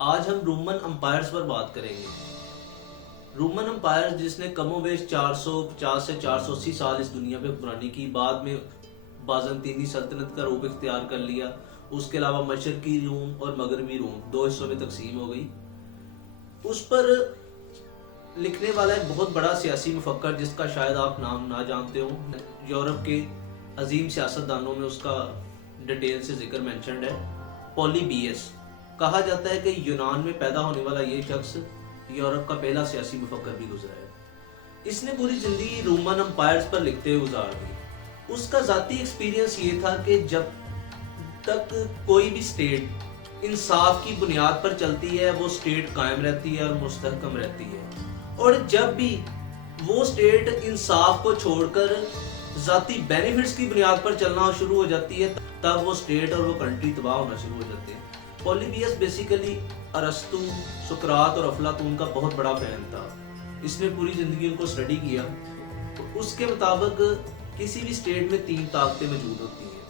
آج ہم Roman umpires پر بات کریں گے۔ رومن امپائر جس نے کم و بیش 450 سے 480 سال اس دنیا پہ حکمرانی کی، بعد میں بازنطینی سلطنت کا روپ اختیار کر لیا۔ اس کے علاوہ مشرقی روم اور مغربی روم دو حصوں میں تقسیم ہو گئی۔ اس پر لکھنے والا ایک بہت بڑا سیاسی مفکر جس کا شاید آپ نام نہ جانتے ہوں، یورپ کے عظیم سیاستدانوں میں اس کا ڈیٹیل سے ذکر مینشنڈ ہے، پولیبیس۔ کہا جاتا ہے کہ یونان میں پیدا ہونے والا یہ شخص یورپ کا پہلا سیاسی مفکر بھی گزرا ہے۔ اس نے پوری زندگی رومن امپائرز پر لکھتے گزار دی۔ اس کا ذاتی ایکسپیرینس یہ تھا کہ جب تک کوئی بھی سٹیٹ انصاف کی بنیاد پر چلتی ہے وہ سٹیٹ قائم رہتی ہے اور مستحکم رہتی ہے، اور جب بھی وہ سٹیٹ انصاف کو چھوڑ کر ذاتی بینیفٹس کی بنیاد پر چلنا شروع ہو جاتی ہے تب وہ سٹیٹ اور وہ کنٹری تباہ ہونا شروع ہو جاتے ہیں۔ پولیبیس بیسیکلی ارسطو، سقراط اور افلاطون کا بہت بڑا فین تھا۔ اس نے پوری زندگی ان کو اسٹڈی کیا۔ اس کے مطابق کسی بھی سٹیٹ میں تین طاقتیں موجود ہوتی ہیں،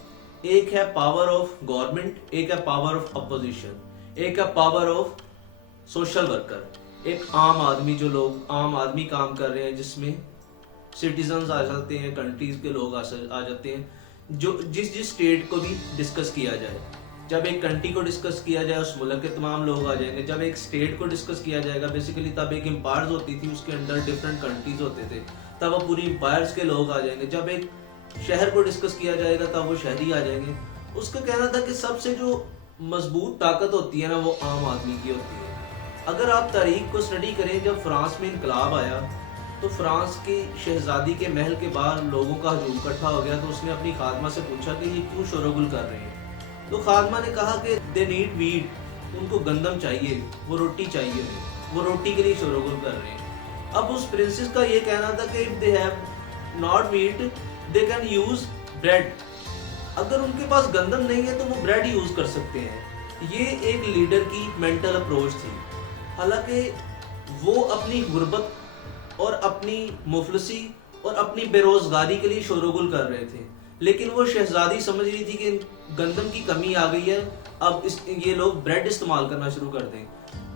ایک ہے پاور آف گورنمنٹ، ایک ہے پاور آف اپوزیشن، ایک ہے پاور آف سوشل ورکر، ایک عام آدمی، جو لوگ عام آدمی کام کر رہے ہیں، جس میں سٹیزنز آ جاتے ہیں، کنٹریز کے لوگ آ جاتے ہیں، جو جس سٹیٹ کو بھی ڈسکس کیا جائے۔ جب ایک کنٹری کو ڈسکس کیا جائے اس ملک کے تمام لوگ آ جائیں گے۔ جب ایک سٹیٹ کو ڈسکس کیا جائے گا، بیسیکلی تب ایک امپائرز ہوتی تھی، اس کے اندر ڈفرینٹ کنٹریز ہوتے تھے، تب وہ پوری امپائرز کے لوگ آ جائیں گے۔ جب ایک شہر کو ڈسکس کیا جائے گا تب وہ شہری آ جائیں گے۔ اس کا کہنا تھا کہ سب سے جو مضبوط طاقت ہوتی ہے نا وہ عام آدمی کی ہوتی ہے۔ اگر آپ تاریخ کو اسٹڈی کریں، جب فرانس میں انقلاب آیا تو فرانس کی شہزادی کے محل کے باہر لوگوں کا ہجوم اکٹھا ہو گیا، تو اس نے اپنی خادمہ سے پوچھا کہ یہ کیوں شور و گل کر رہے ہیں؟ تو خادمہ نے کہا کہ دے نیڈ ویٹ، ان کو گندم چاہیے، وہ روٹی چاہیے انہیں، وہ روٹی کے لیے شور و گل کر رہے ہیں۔ اب اس پرنسس کا یہ کہنا تھا کہ if they have not wheat they can use bread، اگر ان کے پاس گندم نہیں ہے تو وہ بریڈ یوز کر سکتے ہیں۔ یہ ایک لیڈر کی مینٹل اپروچ تھی۔ حالانکہ وہ اپنی غربت اور اپنی مفلسی اور اپنی بے روزگاری کے لیے شور و گل کر رہے تھے، لیکن وہ شہزادی سمجھ رہی تھی کہ گندم کی کمی آ گئی ہے، اب یہ لوگ بریڈ استعمال کرنا شروع کر دیں۔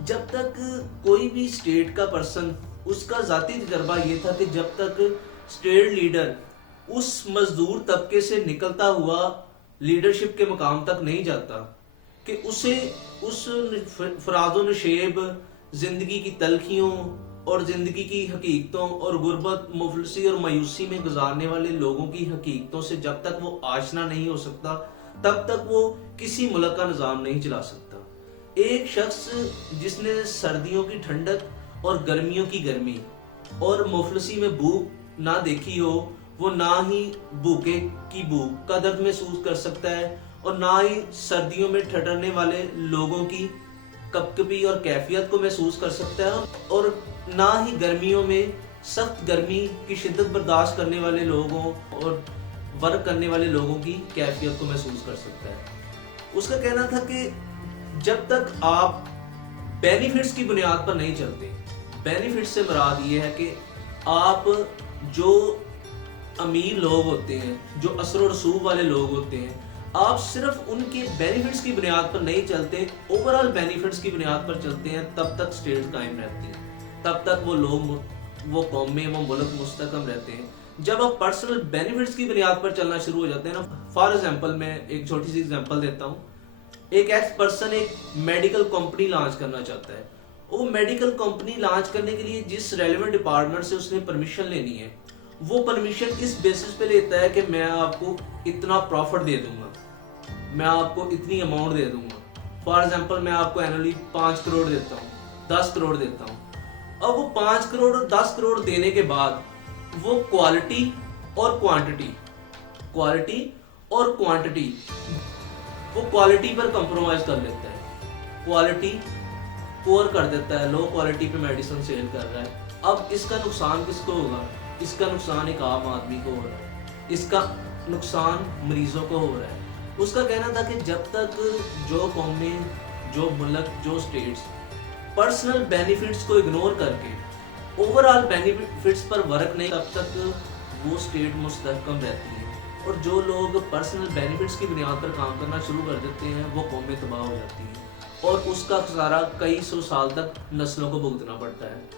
جب تک کوئی بھی اسٹیٹ کا پرسن، اس کا ذاتی تجربہ یہ تھا کہ جب تک اسٹیٹ لیڈر اس مزدور طبقے سے نکلتا ہوا لیڈرشپ کے مقام تک نہیں جاتا کہ اسے اس فراز و نشیب زندگی کی تلخیوں اور زندگی کی حقیقتوں اور غربت، مفلسی اور مایوسی میں گزارنے والے لوگوں کی حقیقتوں سے جب تک وہ آشنا نہیں ہو سکتا تب تک وہ کسی ملک کا نظام نہیں چلا سکتا۔ ایک شخص جس نے سردیوں کی ٹھنڈک اور گرمیوں کی گرمی اور مفلسی میں بھوک نہ دیکھی ہو، وہ نہ ہی بھوکے کی بھوک کا درد محسوس کر سکتا ہے اور نہ ہی سردیوں میں ٹھٹرنے والے لوگوں کی کپکپی اور کیفیت کو محسوس کر سکتا ہے، اور نہ ہی گرمیوں میں سخت گرمی کی شدت برداشت کرنے والے لوگوں اور ورک کرنے والے لوگوں کی کیفیت کو محسوس کر سکتا ہے۔ اس کا کہنا تھا کہ جب تک آپ بینیفٹس کی بنیاد پر نہیں چلتے، بینیفٹس سے مراد یہ ہے کہ آپ جو امیر لوگ ہوتے ہیں، جو اثر و رسوخ والے لوگ ہوتے ہیں، آپ صرف ان کے بینیفٹس کی بنیاد پر نہیں چلتے، اوورال بینیفٹس کی بنیاد پر چلتے ہیں، تب تک سٹیٹ قائم رہتی ہے، تب تک وہ لوگ، وہ قومیں، وہ ملک مستحکم رہتے ہیں۔ جب آپ پرسنل بینیفٹس کی بنیاد پر چلنا شروع ہو جاتے ہیں نا، فار ایگزامپل میں ایک چھوٹی سی ایگزامپل دیتا ہوں۔ ایک ایکس پرسن ایک میڈیکل کمپنی لانچ کرنا چاہتا ہے۔ وہ میڈیکل کمپنی لانچ کرنے کے لیے جس ریلیونٹ ڈپارٹمنٹ سے اس نے پرمیشن لینی ہے، وہ پرمیشن اس بیسس پہ لیتا ہے کہ میں آپ کو اتنا پروفٹ دے دوں گا، میں آپ کو اتنی اماؤنٹ دے دوں گا۔ فار ایگزامپل میں آپ کو اینولی 5 کروڑ دیتا ہوں، 10 کروڑ دیتا ہوں۔ اب وہ 5 کروڑ اور 10 کروڑ دینے کے بعد وہ کوالٹی اور کوانٹٹی وہ کوالٹی پر کمپرومائز کر لیتا ہے، کوالٹی پور کر دیتا ہے، لو کوالٹی پہ میڈیسن سیل کر رہا ہے۔ اب اس کا نقصان کس کو ہوگا؟ اس کا نقصان ایک عام آدمی کو ہو رہا ہے، اس کا نقصان مریضوں کو ہو رہا ہے۔ اس کا کہنا تھا کہ جب تک جو قومیں، جو ملک، جو سٹیٹس پرسنل بینیفٹس کو اگنور کر کے اوورال بینیفٹس پر ورک نہیں، تب تک وہ سٹیٹ مستحکم رہتی ہے، اور جو لوگ پرسنل بینیفٹس کی بنیاد پر کام کرنا شروع کر دیتے ہیں وہ قومیں تباہ ہو جاتی ہیں۔ اور اس کا خسارہ کئی سو سال تک نسلوں کو بھگتنا پڑتا ہے۔